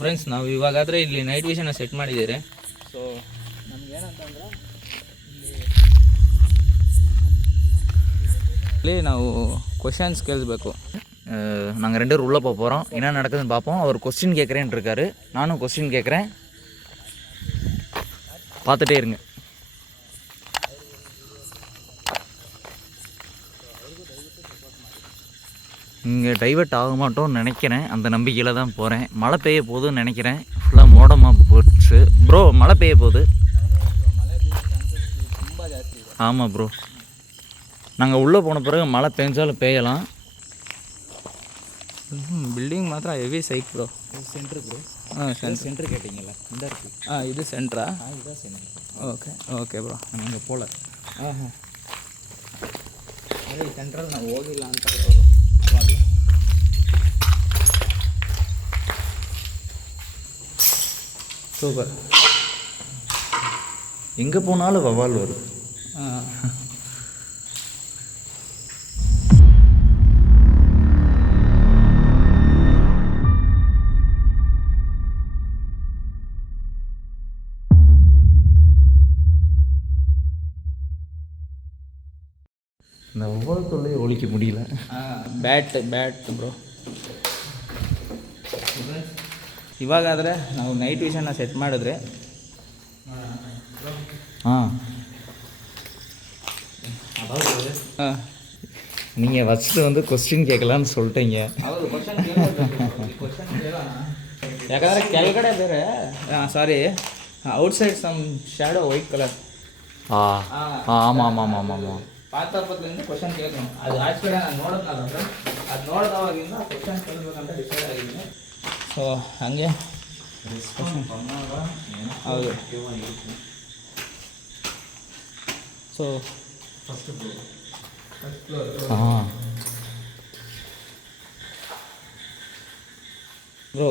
Friends, ನಾವು ಇವಾಗಾದರೆ ಇಲ್ಲಿ night ವಿಷನ್ನ set ಮಾಡಿದ್ದೀರಿ. ಸೊ ನಮಗೇನಂತಂದ್ರೆ ಇಲ್ಲಿ ನಾವು கொஷின்ஸ் கேள்விಬೇಕು. நாங்கள் 2 பேரும் உள்ளே போக போகிறோம். என்ன நடக்குதுன்னு பார்ப்போம். அவர் கொஸ்டின் கேட்குறேன்னு இருக்காரு, நானும் கொஸ்டின் கேட்குறேன். பார்த்துட்டே இருங்க. இங்கே டைவர்ட் ஆக மாட்டோம்னு நினைக்கிறேன், அந்த நம்பிக்கையில் தான் போகிறேன். மழை பெய்ய போகுதுன்னு நினைக்கிறேன், ஃபுல்லாக மோடமாக போச்சு. ப்ரோ மழை பெய்ய போகுது. ஆமாம் ப்ரோ, நாங்கள் உள்ளே போன பிறகு மழை பெஞ்சாலும் பெய்யலாம். பில்டிங் மாத்திரம் ஹெவி சைட் ப்ரோ. இது சென்ட்ரு ப்ரோ. சென்ட்ரு கேட்டிங்களா? இந்த இருக்குது. இது சென்ட்ரா? இதுதான் சென்ட்ரு. Okay okay bro. ನಮಗೆ ಪೋಲ ಅದೇ ಸೆಂಟ್ರಲ್ಲಿ ನಾವು ಹೋಗಿಲ್ಲ ಅಂತ சூப்பர். எங்கே போனாலும் வவால் வரும். இந்த ஒவ்வொரு தொல்லையை ஒழிக்க முடியல. Bat bro. ಇವಾಗಾದರೆ ನಾವು ನೈಟ್ ವಿಷನ್ನ ಸೆಟ್ ಮಾಡಿದ್ರೆ நீங்கள் ஃபஸ்ட்டு வந்து கொஸ்டின் கேட்கலான்னு சொல்லிட்டீங்க. ಯಾಕಂದರೆ ಕೆಳಗಡೆ ಬೇರೆ ಸಾರಿ outside some shadow white colour. ஆமாம் ஆமாம் ஆமாம் ஆமாம். பார்த்தப்பದಿಂದ ಕ್ವಶನ್ ಕೇಳ್ಕೊಂಡು ಅದು ಆಚೆ ನಾನು ನೋಡೋದ್ನಲ್ಲ ಸರ್, ಅದು ನೋಡಿದವಾಗಿಂದ ಕ್ವಶನ್ ಕೇಳಬೇಕಂತ ಡಿಸೈಡ್ ಆಗಿದ್ದೀನಿ. ಸೊ ಹಾಗೆ ಹೌದು. ಸೊ ಫಸ್ಟ್ ಫ್ಲೋರ್ ಹಾಂ ಬ್ರೋ.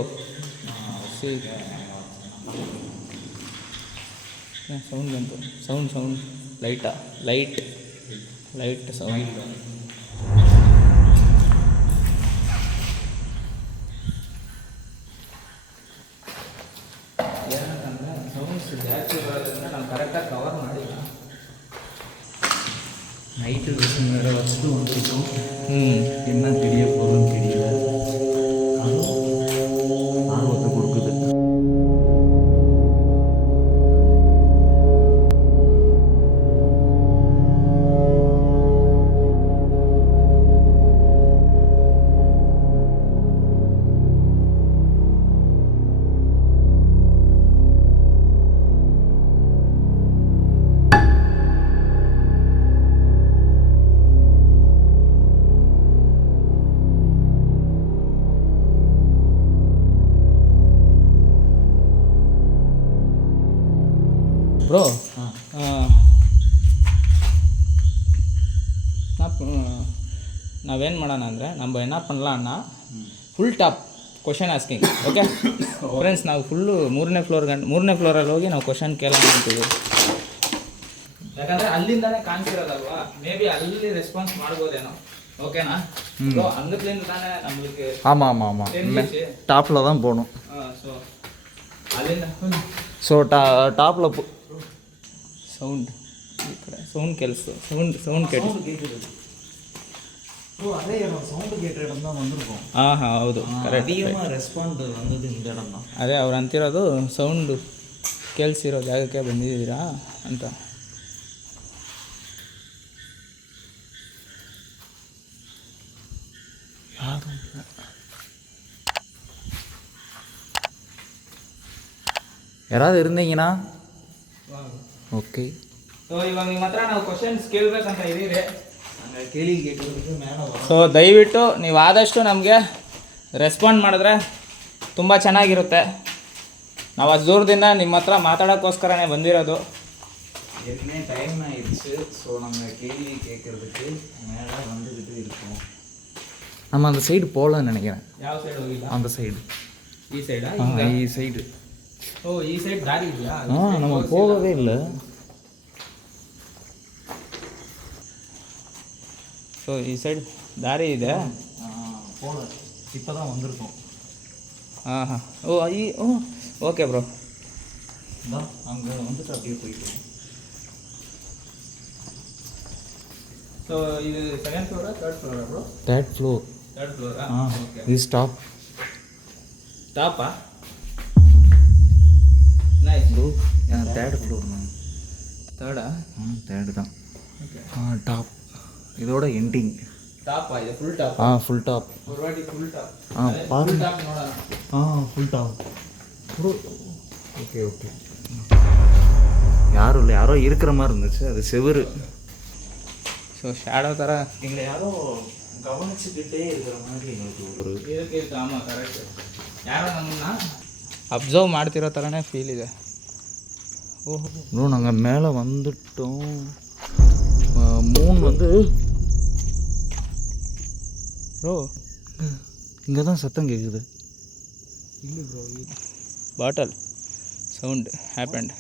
ಸೌಂಡ್ ಬಂತು. ಸೌಂಡ್ ಲೈಟಾ? Light sound. ಏನಂತಂದರೆ ಸೌಂಡ್ಸ್ ಜಾಸ್ತಿ ಬರೋದ್ರಿಂದ ನಾವು ಕರೆಕ್ಟಾಗಿ ಕವರ್ ಮಾಡಿಲ್ಲ. நைட்டு விஷயம் வேறு வச்சுட்டு வந்துருக்கோம். என்ன தெரிய போகுதுன்னு தெரியல. ஆர்வத்தை கொடுக்குது. ப்ரோ ನಾವೇನು ಮಾಡೋಣ ಅಂದರೆ நம்ம என்ன பண்ணலான்னா full top question asking. Okay friends, ನಾವು ಫುಲ್ಲು ಮೂರನೇ ಫ್ಲೋರಲ್ಲಿ ಹೋಗಿ ನಾವು ಕ್ವಶನ್ ಕೇಳೋಣ ಅಂತೀವಿ. ಯಾಕಂದರೆ ಅಲ್ಲಿಂದಾನೇ ಕಾಣ್ತಿರೋದಲ್ವಾ, ಮೇ ಬಿ ಅಲ್ಲಿ ರೆಸ್ಪಾನ್ಸ್ ಮಾಡ್ಬೋದೇನೋ. ஓகேண்ணா ப்ரோ, அங்கத்துலேருந்து தானே நம்மளுக்கு. ஆமாம் டாப்பில் தான் போகணும். ஸோ ಅಲ್ಲಿಂದ ஸோ ಟಾಪಿல் ಸೌಂಡ್ ಕೆಲಸ ಸೌಂಡ್ ಕೇಳಿದೆ. ಅದೇ ಸೌಂಡ್ ಕೇಟ ಇடம் தான் வந்திருக்கோம். ಹೌದು ಕರೆಕ್ಟ್. ರೆಸ್ಪಾಂಡ್ ಬಂದದ್ದು இந்த ಇடம் தான். ಅದೇ ಅವ್ರು ಅಂತಿರೋದು ಸೌಂಡು ಕೇಳಿಸಿರೋ ಜಾಗಕ್ಕೆ ಬಂದಿದ್ದೀರಾ ಅಂತ. ಯಾರಾದರೂ இருந்தீங்கன்னா ಓಕೆ. ಸೊ ಇವಾಗ ನಿಮ್ಮ ಹತ್ರ ನಾವು ಕ್ವಶನ್ಸ್ ಕೇಳಬೇಕಂತ ಇದ್ದೀರಿ. ಸೊ ದಯವಿಟ್ಟು ನೀವು ಆದಷ್ಟು ನಮಗೆ ರೆಸ್ಪಾಂಡ್ ಮಾಡಿದ್ರೆ ತುಂಬ ಚೆನ್ನಾಗಿರುತ್ತೆ. ನಾವು ಅಷ್ಟು ದೂರದಿಂದ ನಿಮ್ಮ ಹತ್ರ ಮಾತಾಡೋಕ್ಕೋಸ್ಕರನೇ ಬಂದಿರೋದು. என்ன டைம் ஆயிடுச்சு. ஸோ நம்ம கேள்வி கேட்குறதுக்கு மேலே வந்துக்கிட்டு இருக்கோம். நம்ம அந்த சைடு போகலான்னு நினைக்கிறேன். ಯಾವ ಸೈಡ್ ಹೋಗಿಲ್ಲ? அந்த சைடு. ಈ ಸೈಡಾ? ಈ ಸೈಡು. ಓ, ಈ ಸೈಡ್ ದಾರಿ ಇದೆಯಾ? நம்ம போகவே இல்லை. ஸோ ಈ ಸೈಡ್ ದಾರಿ ಇದೆ. போகல, இப்போ தான் வந்திருக்கோம். ಹಾಂ ಹಾಂ ஓகே ப்ரோ. அங்கே வந்துட்டு அப்படியே போயிட்டு. ஸோ இது செகண்ட் ஃப்ளோரா தேர்ட் ஃப்ளோரா ப்ரோ? Third floor. தேர்ட் ஃப்ளோரா? ஓகே. இது ஸ்டாப். டாப்பா? Nice bro third floor ma'am. தேர்டா? தேர்டு தான். ஓகே. டாப் இதோட எண்டிங். ಟಾಪಾ ಇದು ಫುಲ್ ಟಾಪ್? Full top. ಒರ್ವಾಟಿ ಫುಲ್ ಟಾಪ್. ಪಾರು ಫುಲ್ ಟಾಪ್ ನೋಡೋಣ. Full top. Okay okay. யாரும் இல்லை, யாரோ இருக்கிற மாதிரி இருந்துச்சு, அது செவுரு. ஸோ ஷேடோ தர எங்களை யாரோ கவனிச்சுக்கிட்டே இருக்கிற மாதிரி எங்களுக்கு ஒரு இருக்கு. ஆமாம் ಕರೆಕ್ಟ್. ಯಾರೋ ನಮ್ಮನ್ನ ಅಬ್ಸರ್ವ್ ಮಾಡ್ತಿರೋ ಥರನೇ ಫೀಲ್ ಇದೆ. ஓஹோ ப்ரோ நாங்கள் மேலே வந்துட்டோம். மூணு வந்து ப்ரோ இங்கே தான் சத்தம் கேட்குது. இல்லை ப்ரோ, பாட்டல் சவுண்ட் ஹேப்பண்ட்.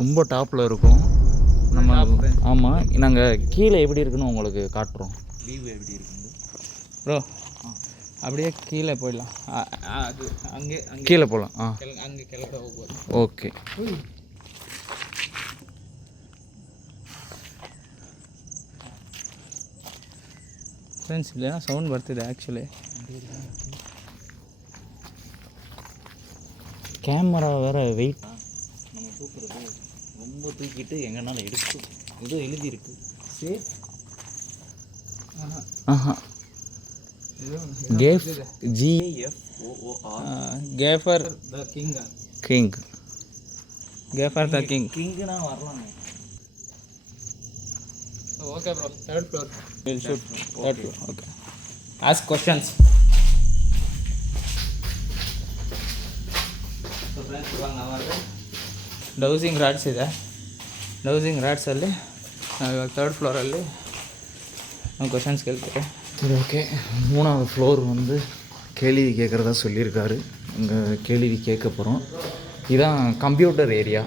ரொம்ப டாப்பில் இருக்கும் நம்ம. ஆமாம், நாங்கள் கீழே எப்படி இருக்குன்னு உங்களுக்கு காட்டுறோம். வியூ எப்படி இருக்குது ப்ரோ? அப்படியே கீழே போயிடலாம். அது அங்கே கீழே போகலாம். அங்கே ಕೆಳಗಡೆ ಹೋಗ್ಬೋದು. ஓகே. ಫ್ರೆಂಡ್ಸ್ ಇಲ್ಲೇನೋ ಸೌಂಡ್ ಬರ್ತಿದೆ ಆ್ಯಕ್ಚುಲಿ. கேமரா வேறு வெயிட் நம்ம தூக்குறது ரொம்ப தூக்கிட்டு எங்கனாலும் எடுக்கும். ஏதோ எழுதியிருக்கு safe. Cafe GAFOOR. Gafoor the king. King. Gafoor the king. கிங்னா வரலாமே. Okay bro, third floor. Will shoot third floor. Okay. Ask questions. So friends, ಇವಾಗ ನಾವು ಡೌಸಿಂಗ್ ರಾಡ್ಸ್ ಇದೆ. ಡೌಸಿಂಗ್ ರಾಡ್ಸಲ್ಲಿ ನಾವು ಇವಾಗ ಥರ್ಡ್ ಫ್ಲೋರಲ್ಲಿ ನಾವು ಕ್ವಶನ್ಸ್ ಕೇಳ್ತೀವಿ. சரி ஓகே. மூணாவது ஃப்ளோர் வந்து கேள்வி கேட்குறதா சொல்லியிருக்காரு. அங்கே கேள்வி கேட்க போகிறோம். இதுதான் computer area.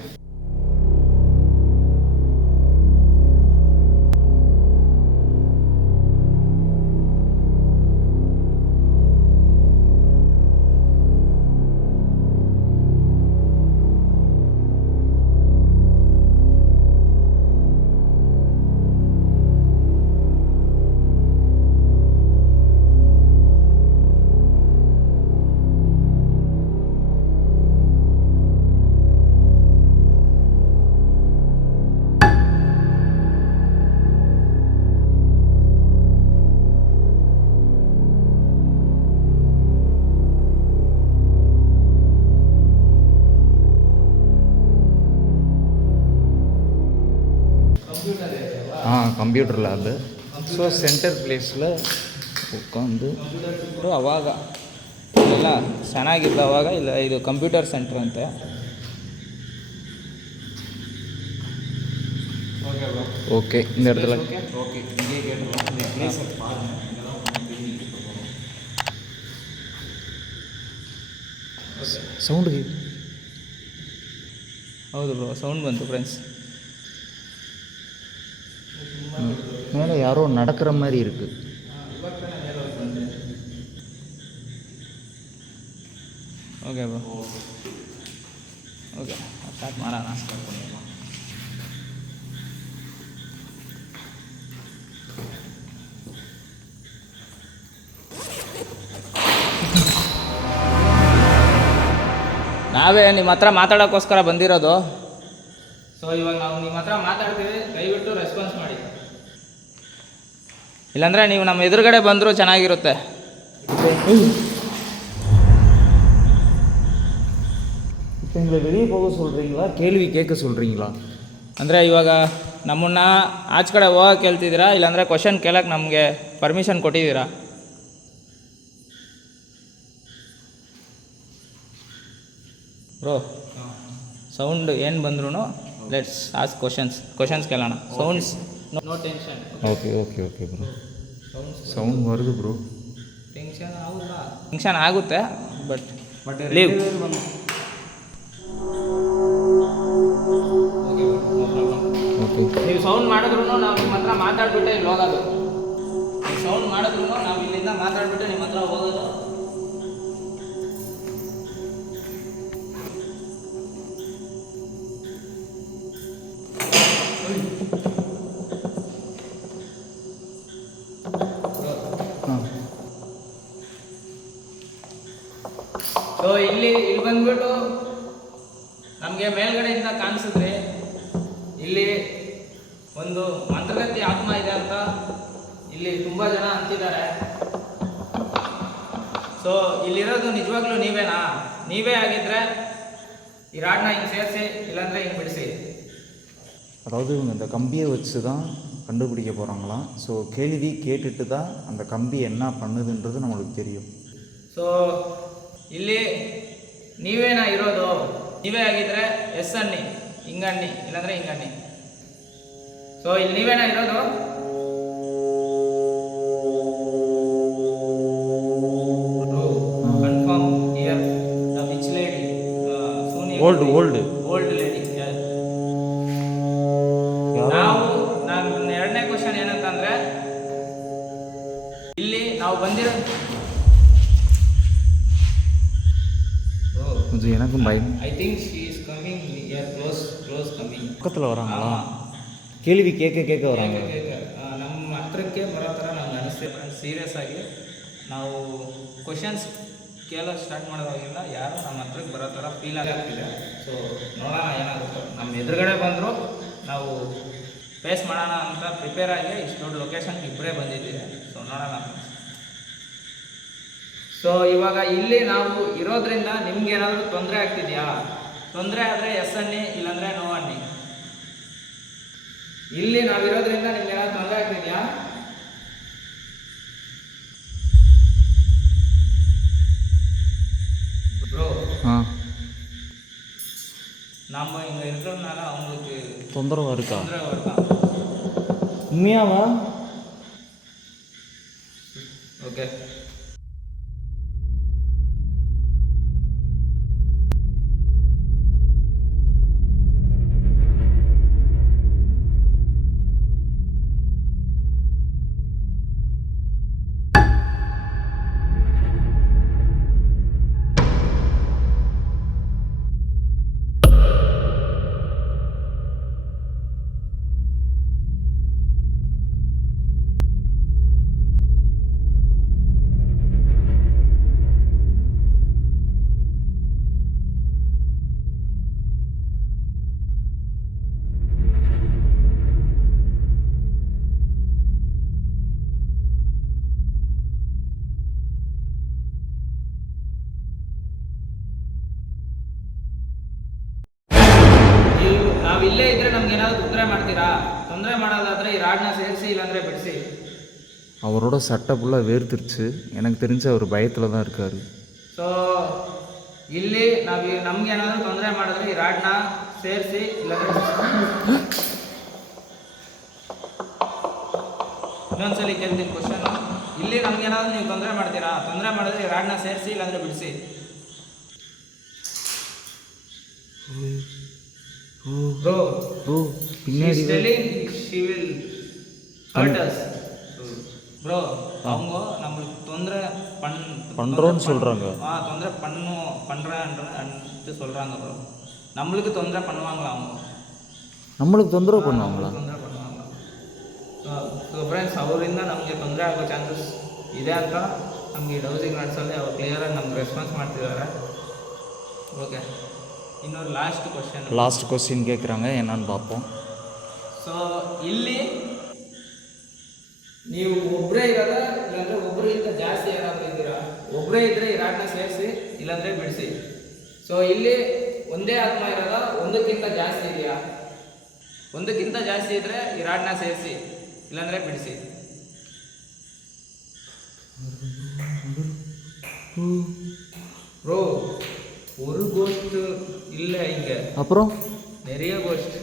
Computer lab. So centre ಪ್ಲೇಸ್ಲ ಉಟ್ಕೊಂಡು ಅವಾಗ ಎಲ್ಲ ಚೆನ್ನಾಗಿದ್ದು ಅವಾಗ ಇಲ್ಲ, ಇದು ಕಂಪ್ಯೂಟರ್ ಸೆಂಟರ್ ಅಂತೆ. ஓகே. இந்த இடத்துல சவுண்டு ಹೌದು ಬ್ರೋ, ಸೌಂಡ್ ಬಂತು ಫ್ರೆಂಡ್ಸ್. மேலே யாரோ நடக்கிற மாதிரி இருக்குது. ಓಕೆ ಬ್ರೋ, ಓಕೆ ಸ್ಟಾರ್ಟ್ ಮಾಡೋಣ. ನಾವೇ ನಿಮ್ಮ ಹತ್ರ ಮಾತಾಡೋಕ್ಕೋಸ್ಕರ ಬಂದಿರೋದು. ಸೊ ಇವಾಗ ನಾವು ನಿಮ್ಮ ಹತ್ರ ಮಾತಾಡ್ತೀವಿ, ದಯವಿಟ್ಟು ರೆಸ್ಪಾನ್ಸ್ ಮಾಡಿ. ಇಲ್ಲಾಂದರೆ ನೀವು ನಮ್ಮ ಎದುರುಗಡೆ ಬಂದರೂ ಚೆನ್ನಾಗಿರುತ್ತೆ. இப்போ எங்களை வெளியே போக சொல்கிறீங்களா, கேள்வி கேட்க சொல்கிறீங்களா? ಅಂದರೆ ಇವಾಗ ನಮ್ಮನ್ನು ಆಚೆ ಕಡೆ ಹೋಗಕ್ಕೆ ಕೇಳ್ತಿದ್ದೀರಾ, ಇಲ್ಲಾಂದರೆ ಕ್ವಶನ್ ಕೇಳಕ್ಕೆ ನಮಗೆ ಪರ್ಮಿಷನ್ ಕೊಟ್ಟಿದ್ದೀರಾ? ಬ್ರೋ, ಸೌಂಡ್ ಏನು ಬಂದ್ರೂ ಲೆಟ್ಸ್ ಆಸ್ಕ್ ಕ್ವಶನ್ಸ್ ಕೇಳೋಣ. Sounds no tension. Okay okay okay bro. Sound வருது ಬ್ರೋ. ಟೆನ್ಷನ್ ಆಗುತ್ತೆ, ಬಟ್ ಲೀವ್. ಓಕೆ. ನೀವು ಸೌಂಡ್ ಮಾಡಿದ್ರು ನಾವು ನಿಮ್ಮ ಹತ್ರ ಮಾತಾಡ್ಬಿಟ್ಟೆ ಇಲ್ಲಿ ಹೋಗೋದು. ನೀವು ಸೌಂಡ್ ಮಾಡಿದ್ರು ನಾವು ಇಲ್ಲಿಂದ ಇಲ್ಲಿಂದ ಮಾತಾಡ್ಬಿಟ್ಟು ನಿಮ್ಮ ಹತ್ರ ಹೋಗೋದು. ಸೊ ಇಲ್ಲಿ ಬಂದ್ಬಿಟ್ಟು ನಮಗೆ ಮೇಲ್ಗಡೆಯಿಂದ ಕಾಣಿಸಿದ್ರೆ ಇಲ್ಲಿ ಒಂದು ಮಂತ್ರಗತಿ ಆತ್ಮ ಇದೆ ಅಂತ ಇಲ್ಲಿ ತುಂಬ ಜನ ಅಂತಿದ್ದಾರೆ. ಸೊ ಇಲ್ಲಿರೋದು ನಿಜವಾಗ್ಲೂ ನೀವೇನಾ? ನೀವೇ ಆಗಿದ್ರೆ ಈ ರಾಡ್ನ ಹಿಂಗೆ ಸೇರಿಸಿ, ಇಲ್ಲಾಂದರೆ ಹಿಂಗೆ ಬಿಡಿಸಿ. அதாவது இவங்க இந்த கம்பியை வச்சு தான் கண்டுபிடிக்க போகிறாங்களாம். ஸோ கேள்வி கேட்டுட்டு தான் அந்த கம்பி என்ன பண்ணுதுன்றது நம்மளுக்கு தெரியும். ಸೊ ಇಲ್ಲಿ ನೀವೇನಾ ಇರೋದು? ನೀವೇ ಆಗಿದ್ರೆ ಎಸ್ ಅನ್ನಿ, ಹಿಂಗಣ್ಣಿ, ಇಲ್ಲಾಂದರೆ ಹಿಂಗಣ್ಣಿ. ಸೊ ಇಲ್ಲಿ ನೀವೇನಾ ಇರೋದು? Confirm here the which lady? Old lady. ನಾನು ಎರಡನೇ ಕ್ವಶನ್ ಏನಂತಂದ್ರೆ, ಇಲ್ಲಿ ನಾವು ಬಂದಿರೋ கொஞ்சம் எனக்கும் பயம். I think she is coming here, close coming. பக்கத்தில் வராங்களா? கேள்வி கேட்க வராங்க. ನಮ್ಮ ಹತ್ರಕ್ಕೆ ಬರೋ ಥರ ನಮ್ಗೆ ಅನಿಸ್ತದೆ. ಸೀರಿಯಸ್ ಆಗಿ ನಾವು ಕ್ವಶನ್ಸ್ ಕೇಳೋದು ಸ್ಟಾರ್ಟ್ ಮಾಡೋದಾಗಿಲ್ಲ, ಯಾರು ನಮ್ಮ ಹತ್ರಕ್ಕೆ ಬರೋ ಥರ ಫೀಲ್ ಆಗ್ತಿದೆ. ಸೊ ನೋಡೋಣ ಏನಾಗುತ್ತೋ. ನಮ್ಮ ಎದುರುಗಡೆ ಬಂದರೂ ನಾವು ಫೇಸ್ ಮಾಡೋಣ ಅಂತ ಪ್ರಿಪೇರ್ ಆಗಿ ಇಷ್ಟು ದೊಡ್ಡ ಲೊಕೇಶನ್ಗೆ ಇಬ್ಬರೇ ಬಂದಿದ್ದೀವಿ. ಸೊ ನೋಡೋಣ. ಸೊ ಇವಾಗ ಇಲ್ಲಿ ನಾವು ಇರೋದ್ರಿಂದ ನಿಮ್ಗೆ ಏನಾದರೂ ತೊಂದರೆ ಆಗ್ತಿದೆಯಾ? ತೊಂದರೆ ಆದರೆ ಎಸ್ ಅನ್ನಿ, ಇಲ್ಲಾಂದರೆ ನೋ ಅನ್ನಿ. ಇಲ್ಲಿ ನಾವಿರೋದ್ರಿಂದ ನಿಮ್ಗೆ ಏನಾದ್ರು ತೊಂದರೆ ಆಗ್ತಿದೆಯಾ? ப்ரோ நம்ம இங்கே இருக்கிறதுனால அவங்களுக்கு தொந்தரவாக இருக்கா? தொந்தரவு இருக்கா? உண்மையாவா? ஓகே. ನಾವಿಲ್ಲೇ ಇದ್ರೆ ನಮ್ಗೆ ಏನಾದ್ರು ತೊಂದರೆ ಮಾಡ್ತೀರಾ? ತೊಂದರೆ ಮಾಡೋದಾದ್ರೆ ಈ ರಾಡ್ನ ಸೇರಿಸಿ, ಇಲ್ಲಾಂದ್ರೆ ಬಿಡಿಸಿ. அவரோட சட்டை ஃபுல்லாக வேர்த்துருச்சு. எனக்கு தெரிஞ்ச அவர் பயத்தில் தான் இருக்கார். ಸೊ ಇಲ್ಲಿ ನಮ್ಗೆ ಏನಾದರೂ ತೊಂದರೆ ಮಾಡಿದ್ರೆ ಈ ರಾಡ್ನ ಸೇರಿಸಿ, ಇಲ್ಲಾಂದ್ರೆ ಇನ್ನೊಂದ್ಸಲಿ ಕೇಳ್ತೀನಿ ಕ್ವಶನ್. ಇಲ್ಲಿ ನಮ್ಗೆ ಏನಾದ್ರು ನೀವು ತೊಂದರೆ ಮಾಡ್ತೀರಾ? ತೊಂದರೆ ಮಾಡಿದ್ರೆ ಈ ರಾಡ್ನ ಸೇರಿಸಿ, ಇಲ್ಲಾಂದ್ರೆ ಬಿಡಿಸಿ. Bro, பின்னாடி she will hurt us. Bro, அவங்க நம்மளுக்கு தொந்தரை பண்றோன்னு சொல்றாங்க. தொந்தரை பண்றேன்னு சொல்றாங்க ப்ரோ. நம்மளுக்கு தொந்தரை பண்ணுவாங்களா அவங்க? நம்மளுக்கு தொந்தரவு பண்ணுவாங்களா? ತೊಂದರೆ பண்ணுவாங்களா? ಸೊ ಫ್ರೆಂಡ್ಸ್, ಅವರಿಂದ ನಮಗೆ ತೊಂದರೆ ಆಗೋ ಚಾನ್ಸಸ್ ಇದೆ ಅಂತ ನಮಗೆ ಡೌಸಿಂಗ್ ನಡೆಸಲ್ಲಿ ಅವ್ರು ಕ್ಲಿಯರಾಗಿ ನಮ್ಗೆ ರೆಸ್ಪಾನ್ಸ್ ಮಾಡ್ತಿದ್ದಾರೆ. ಓಕೆ, ಇನ್ನೊಂದು ಲಾಸ್ಟ್ ಕ್ವಶನ್ ಕೇட்குறாங்க, என்னன்னு பார்ப்போம். ಸೊ ಇಲ್ಲಿ ನೀವು ಒಬ್ಬರೇ ಇರೋದ, ಇಲ್ಲಾಂದರೆ ಒಬ್ಬರಿಗಿಂತ ಜಾಸ್ತಿ ಏನಾದರೂ ಇದ್ದೀರಾ? ಒಬ್ಬರೇ ಇದ್ದರೆ ಈ ರಾಡ್ನ ಸೇರಿಸಿ, ಇಲ್ಲಾಂದರೆ ಬಿಡಿಸಿ. ಸೊ ಇಲ್ಲಿ ಒಂದೇ ಆತ್ಮ ಇರೋದ, ಒಂದಕ್ಕಿಂತ ಜಾಸ್ತಿ ಇದೆಯಾ? ಒಂದಕ್ಕಿಂತ ಜಾಸ್ತಿ ಇದ್ದರೆ ಈ ರಾಡ್ನ ಸೇರಿಸಿ, ಇಲ್ಲಾಂದರೆ ಬಿಡಿಸಿ. ப்ரோ, ஒரு கோஸ்ட் இல்லை இங்கே. அப்புறம் நிறைய கோஸ்ட்,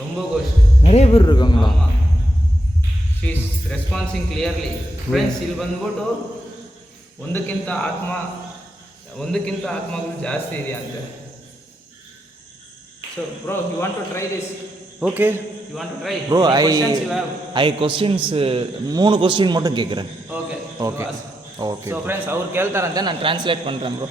ரொம்ப கோஸ்ட், நிறைய பேர் இருக்காங்களா? ஆமாம். She is responding clearly. Friends, ಇಲ್ಲಿ ಬಂದ್ಬಿಟ್ಟು ಒಂದಕ್ಕಿಂತ ಆತ್ಮಗಳು ಜಾಸ್ತಿ ಇದೆಯಂತೆ. So bro, you want to try this? Okay you want to try bro ஐ கொஸ்டின்ஸ் 3 கொஸ்டின் மட்டும் கேட்குறேன். Okay okay okay so friends ಅವ್ರು ಕೇಳ್ತಾರಂತೆ, ನಾನು ಟ್ರಾನ್ಸ್ಲೇಟ್ பண்ணுறேன் bro.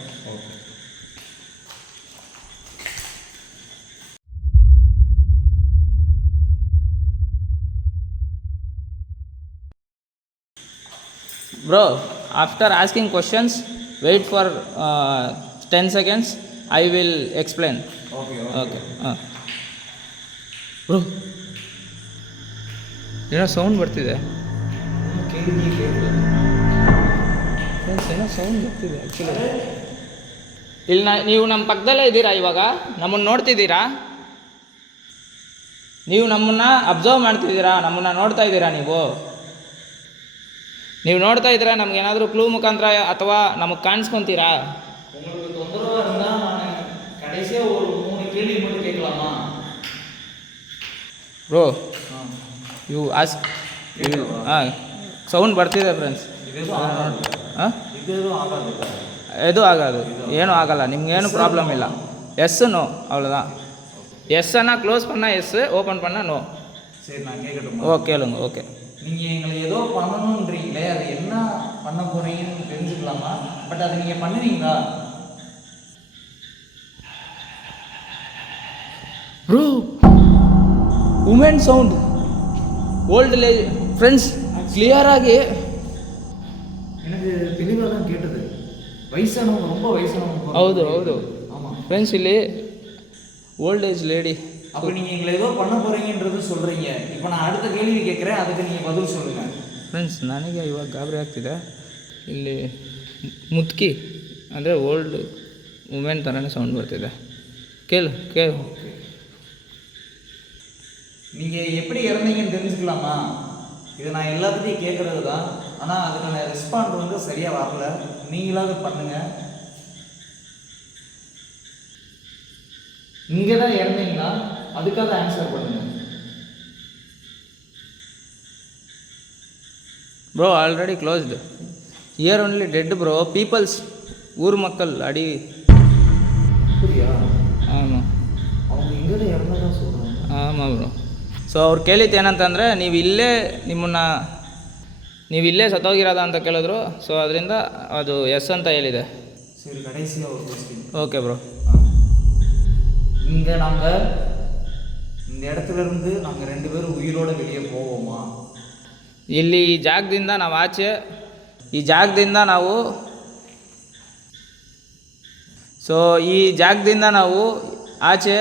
Bro, after asking questions, wait for 10 seconds. I will explain. Okay. Bro, ಏನೋ sound ಬರ್ತಿದೆ. ಏನೋ ಸೌಂಡ್ ಬರ್ತಿದೆ ಆ್ಯಕ್ಚುಲಿ. ಇಲ್ಲಿ ನೀವು ನಮ್ಮ ಪಕ್ಕದಲ್ಲೇ ಇದ್ದೀರಾ, ಇವಾಗ ನಮ್ಮನ್ನು ನೋಡ್ತಿದ್ದೀರಾ, ನೀವು ನಮ್ಮನ್ನು ಅಬ್ಸರ್ವ್ ಮಾಡ್ತಿದ್ದೀರಾ, ನಮ್ಮನ್ನು ನೋಡ್ತಾ ಇದ್ದೀರಾ. ನೀವು ನೋಡ್ತಾ ಇದ್ದೀರಾ, ನಮಗೇನಾದರೂ ಕ್ಲೂ ಮುಖಾಂತರ ಅಥವಾ ನಮಗೆ ಕಾಣಿಸ್ಕೊತೀರಾ? ಬ್ರೋ ಇವು ಸೌಂಡ್ ಬರ್ತಿದೆ ಫ್ರೆಂಡ್ಸ್. ಇದು ಆಗೋದು ಏನೂ ಆಗಲ್ಲ, ನಿಮ್ಗೇನು ಪ್ರಾಬ್ಲಮ್ ಇಲ್ಲ. எஸ் நோ அவ்வளோதான். எஸ்ஸனா க்ளோஸ் பண்ணால் எஸ், ஓப்பன் பண்ணால் நோ. சரி, நான் கேட்கட்டும். ஓ கேளுங்க. ஓகே, நீங்கள் எங்களை ஏதோ பண்ணணுன்றீங்களே, அது என்ன பண்ண போகிறீங்கன்னு தெரிஞ்சுக்கலாமா? பட் அது நீங்கள் பண்ணுவீங்களா? Bro women sound old friends ಕ್ಲಿಯರಾಗಿ எனக்கு தெளிவாக தான் கேட்டது. வயசானவங்க, ரொம்ப வயசானவங்க. ಹೌದು ಹೌದು ஆமாம் ಫ್ರೆಂಡ್ಸ್, ಇಲ್ಲಿ ಓಲ್ಡ್ ಏಜ್ ಲೇಡಿ. அப்போ நீங்கள் எங்களை ஏதோ பண்ண போகிறீங்கன்றது சொல்கிறீங்க. இப்போ நான் அடுத்த கேள்வி கேட்குறேன், அதுக்கு நீங்கள் பதில் சொல்லுங்கள். ಫ್ರೆಂಡ್ಸ್, ನನಗೆ ಇವಾಗ ಗಾಬರಿ ಆಗ್ತಿದೆ. ಇಲ್ಲಿ ಮುದುಕಿ ಅಂದರೆ ಓಲ್ಡ್ ವುಮೆನ್ ಥರನೇ ಸೌಂಡ್ ಬರ್ತಿದೆ. ಕೇಳು. நீங்கள் எப்படி இறந்தீங்கன்னு தெரிஞ்சுக்கலாமா? இது நான் எல்லாத்துட்டையும் கேட்குறது தான். ஆனால் அதுக்கான ரெஸ்பாண்ட் வந்து சரியாக வரல. நீங்களாவது பண்ணுங்கள். இங்கே தான் இறந்தீங்களா? அதுக்காக ஆன்சர் பண்ணுங்கள். Bro already closed. Year only dead bro. Peoples, ஊர் மக்கள் அடி. அப்படியா? ஆமாம், அவங்க இங்கே தான் இறந்ததான் சொல்கிறாங்க. ಆಮಾಂ ಬ್ರೋ. ಸೊ ಅವ್ರು ಕೇಳಿದ್ದು ಏನಂತಂದರೆ, ನೀವು ಇಲ್ಲೇ ಸತ್ತೋಗಿರೋದ ಅಂತ ಕೇಳಿದ್ರು. ಸೊ ಅದರಿಂದ ಅದು ಎಸ್ ಅಂತ ಹೇಳಿದೆ. சரி, கடைசியாக ஒரு கொஸ்டின். Okay bro. இங்கே நாங்கள் இந்த இடத்துல இருந்து நாங்கள் 2 பேரும் உயிரோடு வெளியே போவோமா? ಇಲ್ಲಿ ಈ ಜಾಗದಿಂದ ನಾವು ಆಚೆ, ಈ ಜಾಗದಿಂದ ನಾವು ಆಚೆ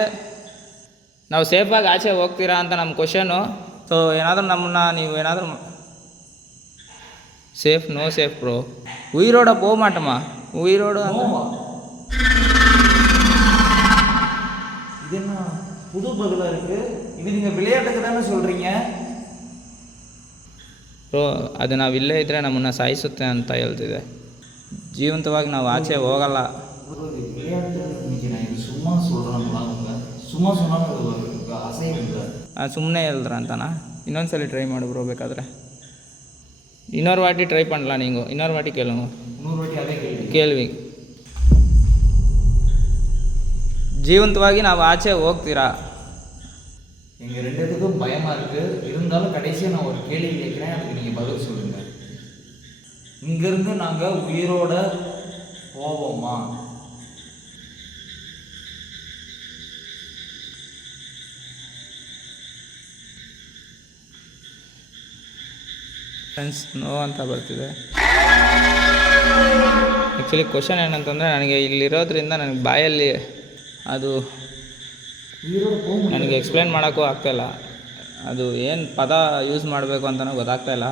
ನಾವು ಸೇಫಾಗಿ ಆಚೆ ಹೋಗ್ತೀರಾ ಅಂತ ನಮ್ಮ ಕ್ವಶನು. ಸೊ ಏನಾದರೂ ನಮ್ಮನ್ನ ನೀವು ಏನಾದರೂ ಸೇಫ್, ನೋ ಸೇಫ್ ப்ரோ. உயிரோட போக மாட்டோமா? உயிரோட இது என்ன புது பதிலாக இருக்குது? இது நீங்கள் விளையாட்டுக்கு தானே சொல்கிறீங்க? ಬ್ರೋ, ಅದು ನಾವು ಇಲ್ಲೇ ಇದ್ದರೆ ನಮ್ಮನ್ನು ಸಾಯಿಸುತ್ತೆ ಅಂತ ಹೇಳ್ತಿದೆ. ಜೀವಂತವಾಗಿ ನಾವು ಆಚೆ ಹೋಗಲ್ಲ. விளையாட்டு நினைக்கிறேன். இது சும்மா சொல்கிறாங்களா? சும்மா சொன்னாலும் அசையும் இல்லை. ಸುಮ್ಮನೆ ಹೇಳಿದ್ರ ಅಂತನಾ? ಇನ್ನೊಂದ್ಸಲಿ ಟ್ರೈ ಮಾಡು ಬ್ರೋ ಬೇಕಾದರೆ. ಇನ್ನೊರು ವಾಟಿ ಟ್ರೈ பண்ணல நீங்கள். இன்னொரு வாட்டி கேளுங்க. 100 வாட்டி அதே ಕೇಳ್ವಿ. ಜೀವಂತವಾಗಿ ನಾವು ಆಚೆ ಹೋಗ್ತೀರಾ? எங்கள் 2 பேருக்கும் பயமாக இருக்குது. இருந்தாலும் கடைசியாக நான் ஒரு கேள்வி கேட்குறேன், அதுக்கு நீங்கள் பதில் சொல்லுங்கள். இங்கேருந்து நாங்கள் உயிரோட போவோமா? ಫ್ರೆಂಡ್ಸ್, ನೋ ಅಂತ ಬರ್ತಿದೆ. ಆ್ಯಕ್ಚುಲಿ ಕ್ವಶನ್ ಏನಂತಂದರೆ, ನನಗೆ ಇಲ್ಲಿರೋದ್ರಿಂದ ನನಗೆ ಬಾಯಲ್ಲಿ ಅದು ನನಗೆ ಎಕ್ಸ್ಪ್ಲೇನ್ ಮಾಡೋಕ್ಕೂ ಆಗ್ತಾಯಿಲ್ಲ. ಅದು ಏನು ಪದ ಯೂಸ್ ಮಾಡಬೇಕು ಅಂತಲೂ ಗೊತ್ತಾಗ್ತಾಯಿಲ್ಲ.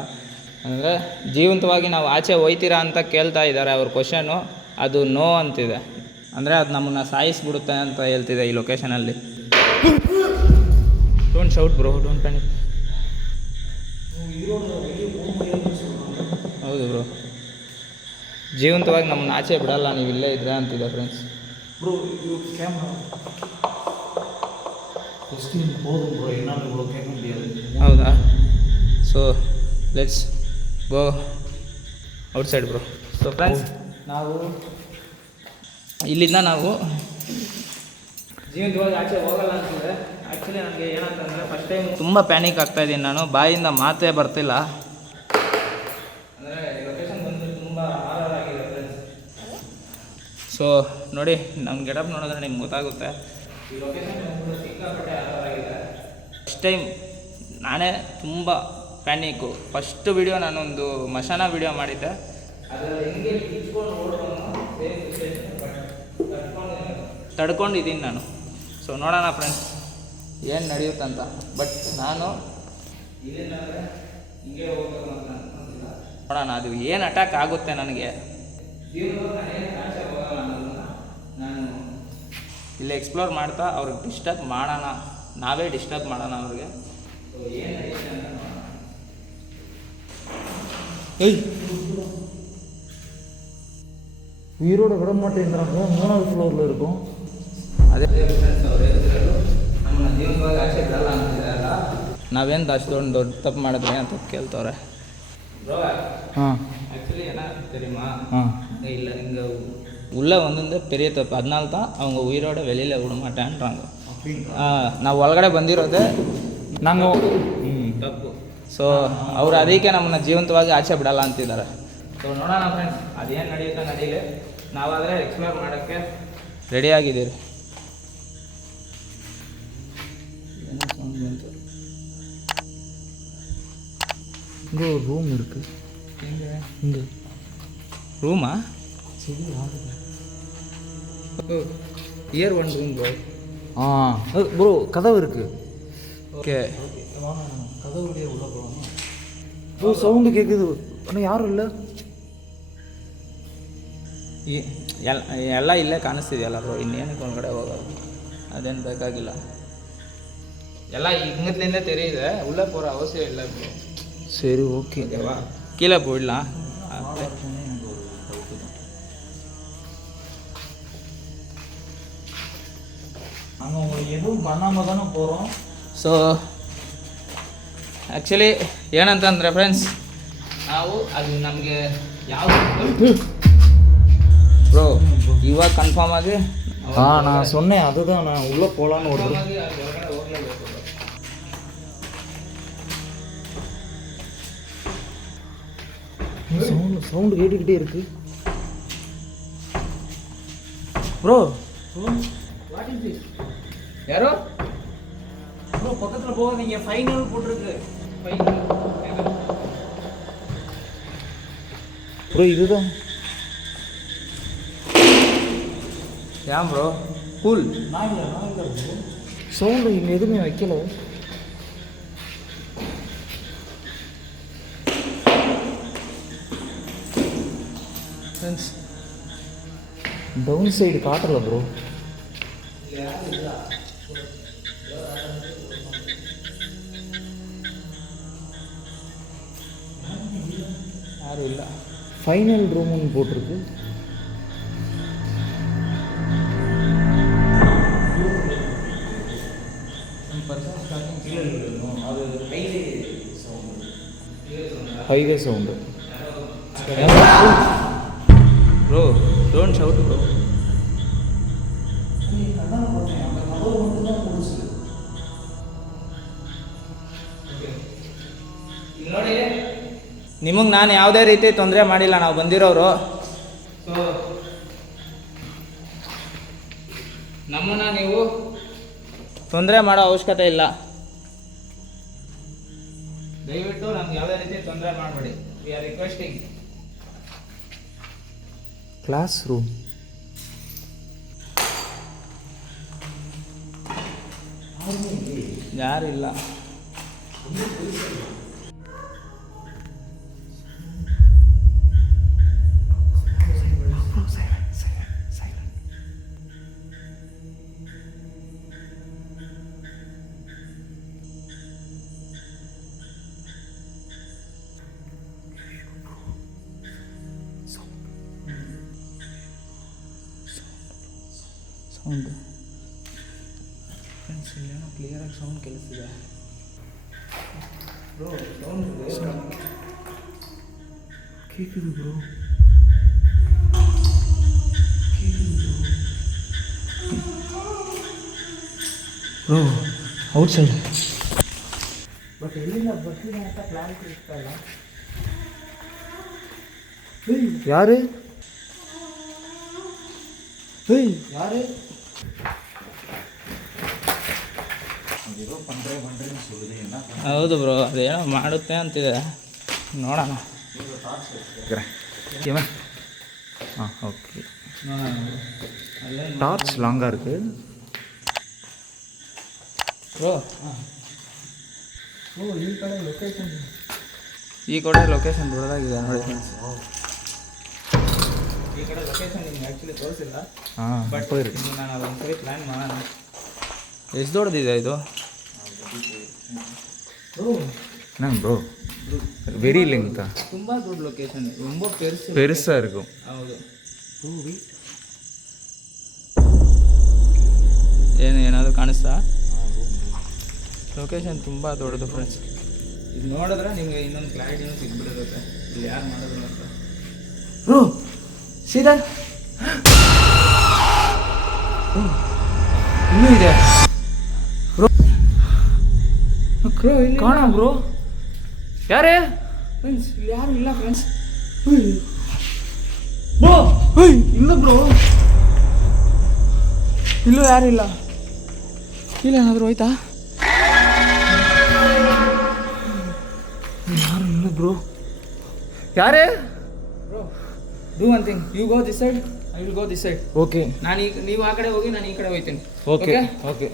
ಅಂದರೆ ಜೀವಂತವಾಗಿ ನಾವು ಆಚೆ ಹೋಯ್ತೀರಾ ಅಂತ ಕೇಳ್ತಾ ಇದ್ದಾರೆ ಅವ್ರ ಕ್ವಶನು. ಅದು ನೋ ಅಂತಿದೆ. ಅಂದರೆ ಅದು ನಮ್ಮನ್ನು ಸಾಯಿಸ್ಬಿಡುತ್ತೆ ಅಂತ ಹೇಳ್ತಿದೆ ಈ ಲೊಕೇಶನಲ್ಲಿ. Don't shout bro, don't panic. ಹೌದು ಬ್ರೋ, ಜೀವಂತವಾಗಿ ನಮ್ಮನ್ನು ಆಚೆ ಬಿಡಲ್ಲ ನೀವು ಇಲ್ಲೇ ಇದ್ರೆ ಅಂತಿದೆ ಫ್ರೆಂಡ್ಸ್. ப்ரோ, இது கேமரா கொஸ்டின் போதும் ப்ரோ, என்னால் இவ்வளோ கேட்க முடியாது. ಹೌದಾ? So let's go outside bro. So friends, ನಾವು ಇಲ್ಲಿಂದ ನಾವು ಜೀವಂತವಾಗಿ ಆಚೆ ಹೋಗಲ್ಲ ಅಂತಿದ್ರೆ ಆ್ಯಕ್ಚುಲಿ ನನಗೆ ಏನಂತಂದರೆ ಫಸ್ಟ್ ಟೈಮ್ ತುಂಬ ಪ್ಯಾನಿಕ್ ಆಗ್ತಾಯಿದ್ದೀನಿ ನಾನು, ಬಾಯಿಂದ ಮಾತೇ ಬರ್ತಿಲ್ಲ. ಅಂದರೆ ಲೊಕೇಶನ್ ಬಂದು ತುಂಬ ಹಾರರ್ ಆಗಿದೆ ಫ್ರೆಂಡ್ಸ್. ಸೊ ನೋಡಿ ನಮ್ಮ ಗೆಟಪ್ ನೋಡಿದ್ರೆ ನಿಮ್ಗೆ ಗೊತ್ತಾಗುತ್ತೆ. ಈ ಲೊಕೇಶನ್ ಬಂದ್ಬಿಟ್ಟು ಸಿಕ್ಕಾಪಟ್ಟೆ ಹಾರರ್ ಆಗಿದೆ. ಫಸ್ಟ್ ಟೈಮ್ ನಾನೇ ತುಂಬ ಪ್ಯಾನಿಕ್ಕು. ಫಸ್ಟ್ ವಿಡಿಯೋ ನಾನೊಂದು ಮಶಾನ ವಿಡಿಯೋ ಮಾಡಿದ್ದೆ, ಅದರಲ್ಲಿ ಹೆಂಗೆ ಕಿಚ್ಕೊಂಡು ಓಡೋನು ತಡ್ಕೊಂಡಿದ್ದೀನಿ ನಾನು. ಸೊ ನೋಡೋಣ ಫ್ರೆಂಡ್ಸ್ ಏನು ನಡೆಯುತ್ತಂತ. ಬಟ್ ನಾನು ಇದೇನಾದರೆ ಹಿಂಗೆ ಹೋಗ್ಬೇಕು ಅಂತ ಅನ್ಕೊಂಡಿಲ್ಲ. ನೋಡೋಣ ಅದು ಏನು ಅಟ್ಯಾಕ್ ಆಗುತ್ತೆ ನನಗೆ. ನಾನು ಇಲ್ಲಿ ಎಕ್ಸ್ಪ್ಲೋರ್ ಮಾಡ್ತಾ ಅವ್ರಿಗೆ ಡಿಸ್ಟರ್ಬ್ ಮಾಡೋಣ, ನಾವೇ ಡಿಸ್ಟರ್ಬ್ ಮಾಡೋಣ ಅವ್ರಿಗೆ. ಸೊ ಏನು ನಡೆಯುತ್ತೆ ಅಂತ ನೋಡೋಣ. உயிரோட விட மாட்டேங்கிறாங்க. 3வது ஃப்ளோரில் இருக்கும். ಅದೇ ಫ್ರೆಂಡ್ಸ್ ಅವ್ರು ಹೇಳಿದ್ರು ನಮ್ಮನ್ನ ಜೀವನವಾಗಿ ಆಚೆ ಬಿಡಲ್ಲ ಅಂತಿದ್ದಾರಲ್ಲ, ನಾವೇನು ಅಷ್ಟೊಂದು ದೊಡ್ಡ ತಪ್ಪು ಮಾಡಿದ್ರಿ ಅಂತ ಕೇಳ್ತವ್ರೆ. ಬ್ರೋ ஆக்சுவலி என்ன தெரியுமா, இல்லை இங்கே உள்ளே வந்து பெரிய தப்பு, அதனால தான் அவங்க உயிரோட வெளியில் விட மாட்டேன்றாங்க. ನಾವು ಒಳಗಡೆ ಬಂದಿರೋದೇ நாங்கள் ತಪ್ಪು. ಸೊ ಅವರು ಅದಕ್ಕೆ ನಮ್ಮನ್ನ ಜೀವಂತವಾಗಿ ಆಚೆ ಬಿಡಲ್ಲ ಅಂತಿದ್ದಾರೆ. ಸೊ ನೋಡೋಣ ಫ್ರೆಂಡ್ಸ್ ಅದೇನು ನಡೆಯುತ್ತಾ ನಡೀಲಿ, ನಾವಾದರೆ ಎಕ್ಸ್ಪ್ಲೋರ್ ಮಾಡೋಕ್ಕೆ ರೆಡಿಯಾಗಿದ್ದೀರಿ. இங்கே ஒரு ரூம் இருக்குது. இங்கே ரூமா? சரி ஆகுது. Year one room bro. Bro கதவு இருக்குது. ஓகே கதவுடைய உள்ள போகணும். ப்ரோ சவுண்டு கேட்குது, ஆனால் யாரும் இல்லை. ಎಲ್ಲ ಇಲ್ಲೇ ಕಾಣಿಸ್ತಿದೆಯಲ್ಲ ಬ್ರೋ, ಇನ್ನೇನಕ್ಕೆ ಒಳಗಡೆ ಹೋಗೋದು, ಅದೇನು ಬೇಕಾಗಿಲ್ಲ. ಎಲ್ಲ இங்கத்துலேருந்தே தெரியுது, உள்ளே போகிற அவசியம் இல்லை ப்ரோ. சரி ஓகே ஓகேவா, கீழே போயிடலாம். நாங்கள் உங்களுக்கு எதுவும் பண்ணாமல் தானே போகிறோம். ಸೊ ಆ್ಯಕ್ಚುಲಿ ಏನಂತಂದರೆ ಫ್ರೆಂಡ್ಸ್, ನಾವು ಅದು ನಮಗೆ ಯಾವುದು ப்ரோ ಇವಾಗ ಕನ್ಫರ್ಮ್ ಆಗಿ நான் சொன்னேன், அதுதான் நான் உள்ளே போகலான்னு ஒரு சவுண்டு கேட்டுக்கிட்டே இருக்கு. Bro what is this? யாரோ ப்ரோ பக்கத்தில் போகாதீங்க, ஃபைனல் போட்டிருக்கு. ப்ரோ இதுதான் ஏன் ப்ரோ கூல் சவுண்டு இங்கே எதுவுமே வைக்கல. ஃப்ரெண்ட்ஸ் டவுன் சைடு காட்டல ப்ரோ. யாரும் இல்லை. ஃபைனல் ரூம்னு போட்டிருக்கு. Highway sound. Bro don't shout bro. ನೋಡಿ ನಿಮಗೆ ನಾನು ಯಾವುದೇ ರೀತಿ ತೊಂದರೆ ಮಾಡಿಲ್ಲ, ನಾವು ಬಂದಿರೋರು. ಸೊ ನಮ್ಮನ್ನು ನೀವು ತೊಂದರೆ ಮಾಡೋ ಅವಶ್ಯಕತೆ ಇಲ್ಲ. ದಯವಿಟ್ಟು ನಮ್ಗೆ ಯಾವುದೇ ರೀತಿ ತೊಂದರೆ ಮಾಡಬೇಡಿ. We are requesting. Class room ಯಾರಿಲ್ಲ. ಸೌಂಡು ಫ್ರೆಂಡ್ಸ್ ಇಲ್ಲೇನೋ ಕ್ಲಿಯರಾಗಿ ಸೌಂಡ್ ಕೇಳಿಸ್ತಿದೆ. ಬ್ರೋ ಸೌಂಡ್ கேட்குது bro. Bro out side. But ಎಲ್ಲಿಂದ ಬರ್ತೀನಿ ಅಂತ ಕ್ಲಾರಿಟಿ ಇರ್ತಾ ಇಲ್ಲ. ಯಾರು ಯಾರು ಹೌದು ಬ್ರೋ, ಅದೇನೋ ಮಾಡುತ್ತೆ ಅಂತಿದೆ, ನೋಡೋಣ. ಹಾಂ ಓಕೆ. ನೋಡೋಣ. ಅಲ್ಲೇ டார்ச் லாங்காக இருக்கு ಬ್ರೋ. ಓ, ಈ ಕಡೆ ಲೊಕೇಶನ್ ದೊಡ್ಡದಾಗಿದೆ ನೋಡಿ ಫ್ರೆಂಡ್ಸ್. ಈ ಕಡೆ ಲೊಕೇಶನ್ ನಿಮ್ಗೆ ಆ್ಯಕ್ಚುಲಿ ತೋರಿಸಿಲ್ಲ. ಹಾಂ ಬಟ್ ನಾನು ಅದೊಂದು ಸರಿ ಪ್ಲ್ಯಾನ್ ಮಾಡೋಣ. ಎಷ್ಟು ದೊಡ್ಡದಿದೆ ಇದು? என்னங்க ப்ரோ வெரி இல்லைங்க ತುಂಬ ದೊಡ್ಡ ಲೊಕೇಶನ್, ತುಂಬ பெருசாக இருக்கும். ಹೌದು. ಏನಾದರೂ ಕಾಣಿಸ್ತಾ? ಲೊಕೇಶನ್ ತುಂಬ ದೊಡ್ಡದು ಫ್ರೆಂಡ್ಸ್. ಇದು ನೋಡಿದ್ರೆ ನಿಮಗೆ ಇನ್ನೊಂದು ಕ್ಲಾರಿಟಿನೂ ಸಿಗ್ಬಿಟ್ಟಿರುತ್ತೆ ಇಲ್ಲಿ ಯಾರು ಮಾಡಿದ್ರು ಅಂತ. ಬ್ರೋ ಸೀದಾ ಇನ್ನೂ ಇದೆ ಬ್ರೋ. ಇಲ್ಲಿ காணா ப்ரோ. யாரு ಫ್ರೆಂಡ್ಸ್ ಇಲ್ಲಿ ಯಾರು ಇಲ್ಲ ಫ್ರೆಂಡ್ಸ್. ப்ரோ ಇಲ್ಲ ப்ரோ, ಇಲ್ಲೂ ಯಾರು ಇಲ್ಲ. ಇಲ್ಲೇನಾದರೂ ಹೋಯ್ತಾ? ಯಾರು ಇಲ್ಲ ಬ್ರೋ. ಯಾರೇ bro do one thing, you go this side, I will go this side. Okay. ನೀವು ಆ ಕಡೆ ಹೋಗಿ, ನಾನು ಈ ಕಡೆ ಹೋಗ್ತೀನಿ. Okay okay.